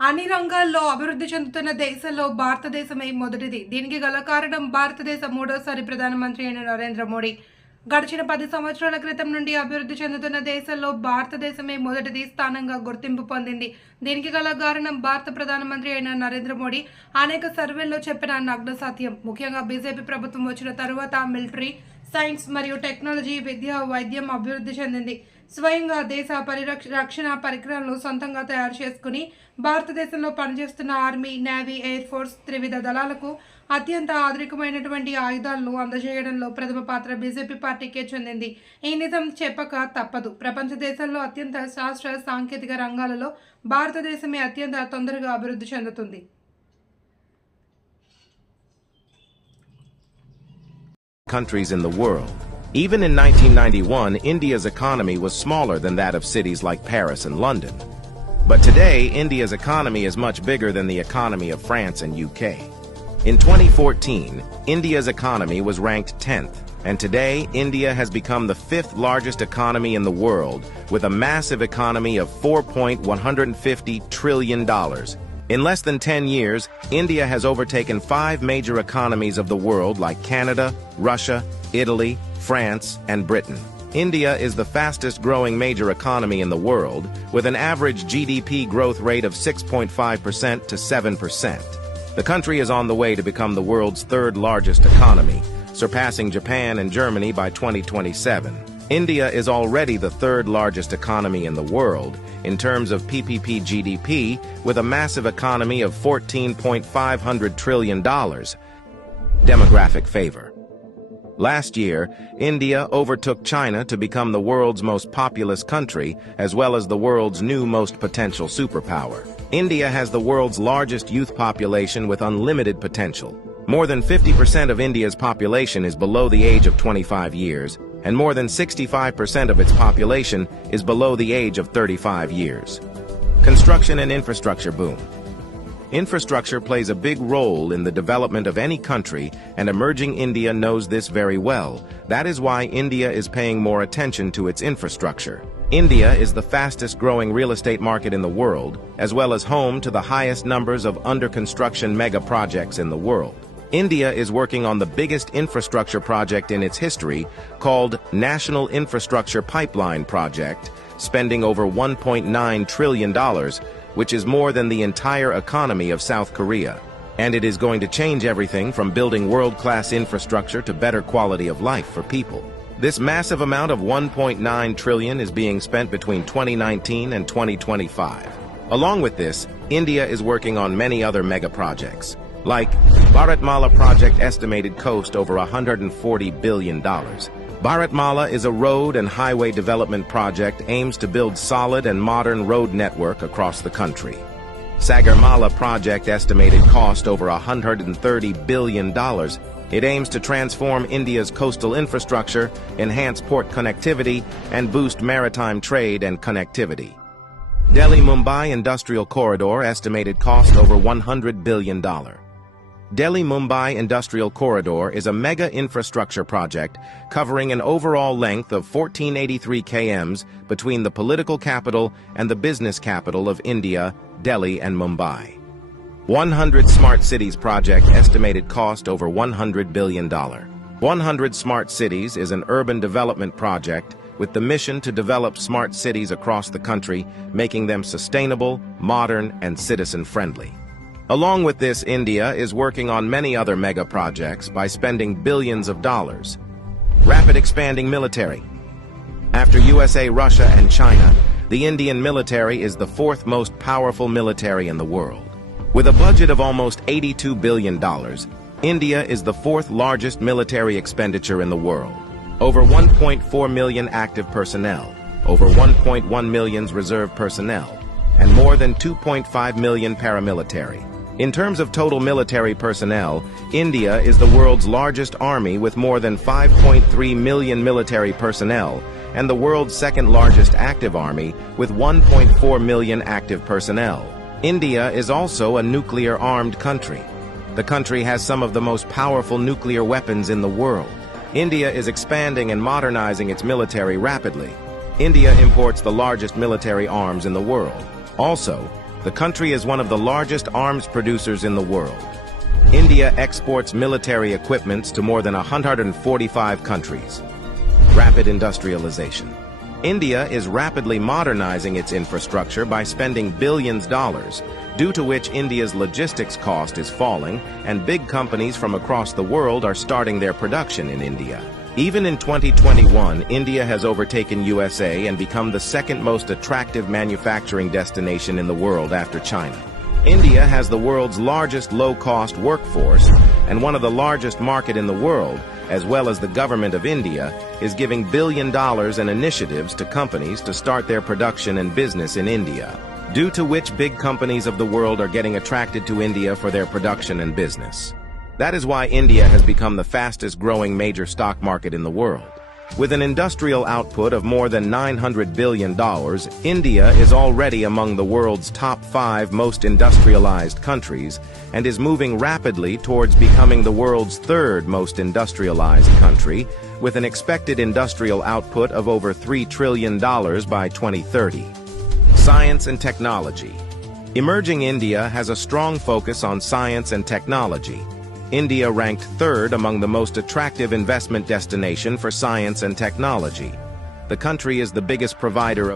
అన్ని రంగాల్లో అభివృద్ధి చెందుతున్న దేశంలో భారతదేశమే మొదటిది. దీనికి గల కారణం భారతదేశం మూడోసారి ప్రధానమంత్రి అయిన నరేంద్ర మోడీ. గడిచిన 10 సంవత్సరాల క్రితం నుండి అభివృద్ధి చెందుతున్న దేశంలో భారతదేశమే మొదటిది స్థానంగా గుర్తింపు పొందింది. దీనికి గల కారణం భారత ప్రధానమంత్రి అయిన నరేంద్ర మోడీ అనేక సర్వేల్లో చెప్పిన నగ్న సత్యం. ముఖ్యంగా బీజేపీ ప్రభుత్వం వచ్చిన తరువాత మిలిటరీ, సైన్స్ మరియు టెక్నాలజీ, విద్య, వైద్యం అభివృద్ధి చెందింది. స్వయంగా దేశ రక్షణ పరికరాలను సొంతంగా తయారు చేసుకుని భారతదేశంలో పనిచేస్తున్న ఆర్మీ, నేవీ, ఎయిర్ ఫోర్స్ త్రివిధ దళాలకు అత్యంత ఆధునికమైనటువంటి ఆయుధాలను అందజేయడంలో ప్రథమ పాత్ర బీజేపీ పార్టీకే చెందింది. ఈ నిజం చెప్పక తప్పదు. ప్రపంచ దేశాల్లో అత్యంత శాస్త్ర సాంకేతిక రంగాలలో భారతదేశమే అత్యంత తొందరగా అభివృద్ధి చెందుతుంది. Countries in the world. Even in 1991, India's economy was smaller than that of cities like Paris and London. But today, India's economy is much bigger than the economy of France and UK. In 2014, India's economy was ranked 10th, and today, India has become the 5th largest economy in the world, with a massive economy of $4.150 trillion. In less than 10 years, India has overtaken 5 major economies of the world like Canada, Russia, Italy, France, and Britain. India is the fastest growing major economy in the world, with an average GDP growth rate of 6.5% to 7%. The country is on the way to become the world's third largest economy, surpassing Japan and Germany by 2027. India is already the third largest economy in the world in terms of PPP GDP, with a massive economy of $14.5 trillion. Demographic favor. Last year, India overtook China to become the world's most populous country, as well as the world's new most potential superpower. India has the world's largest youth population with unlimited potential. More than 50% of India's population is below the age of 25 years, and more than 65% of its population is below the age of 35 years. Construction and infrastructure boom. Infrastructure plays a big role in the development of any country, and emerging India knows this very well. That is why India is paying more attention to its infrastructure. India is the fastest growing real estate market in the world, as well as home to the highest numbers of under construction mega projects in the world. India is working on the biggest infrastructure project in its history, called National Infrastructure Pipeline Project, spending over $1.9 trillion, which is more than the entire economy of South Korea. And it is going to change everything from building world-class infrastructure to better quality of life for people. This massive amount of $1.9 trillion is being spent between 2019 and 2025. Along with this, India is working on many other mega projects, like Bharatmala project estimated cost over $140 billion. Bharatmala is a road and highway development project aims to build solid and modern road network across the country. Sagarmala project estimated cost over $130 billion. It aims to transform India's coastal infrastructure, enhance port connectivity, and boost maritime trade and connectivity. Delhi-Mumbai Industrial Corridor estimated cost over $100 billion. Delhi-Mumbai Industrial Corridor is a mega infrastructure project covering an overall length of 1483 km between the political capital and the business capital of India, Delhi and Mumbai. 100 Smart Cities project estimated cost over $100 billion. 100 Smart Cities is an urban development project with the mission to develop smart cities across the country, making them sustainable, modern, and citizen-friendly. Along with this, India is working on many other mega projects by spending billions of dollars. Rapid expanding military. After USA, Russia, and China, the Indian military is the 4th most powerful military in the world. With a budget of almost $82 billion, India is the 4th largest military expenditure in the world. Over 1.4 million active personnel, over 1.1 million reserve personnel, and more than 2.5 million paramilitary. In terms of total military personnel, India is the world's largest army with more than 5.3 million military personnel, and the world's second largest active army with 1.4 million active personnel. India is also a nuclear-armed country. The country has some of the most powerful nuclear weapons in the world. India is expanding and modernizing its military rapidly. India imports the largest military arms in the world. Also, The country is one of the largest arms producers in the world. India exports military equipments to more than 145 countries. Rapid industrialization. India is rapidly modernizing its infrastructure by spending billions of dollars, due to which India's logistics cost is falling and big companies from across the world are starting their production in India. Even in 2021, India has overtaken USA and become the second most attractive manufacturing destination in the world after China. India has the world's largest low-cost workforce and one of the largest market in the world, as well as the government of India is giving $1 billion in initiatives to companies to start their production and business in India, due to which big companies of the world are getting attracted to India for their production and business. That is why India has become the fastest growing major stock market in the world. With an industrial output of more than $900 billion, India is already among the world's top 5 most industrialized countries and is moving rapidly towards becoming the world's 3rd most industrialized country, with an expected industrial output of over $3 trillion by 2030. Science and technology. Emerging India has a strong focus on science and technology. India ranked 3rd among the most attractive investment destination for science and technology. The country is the biggest provider of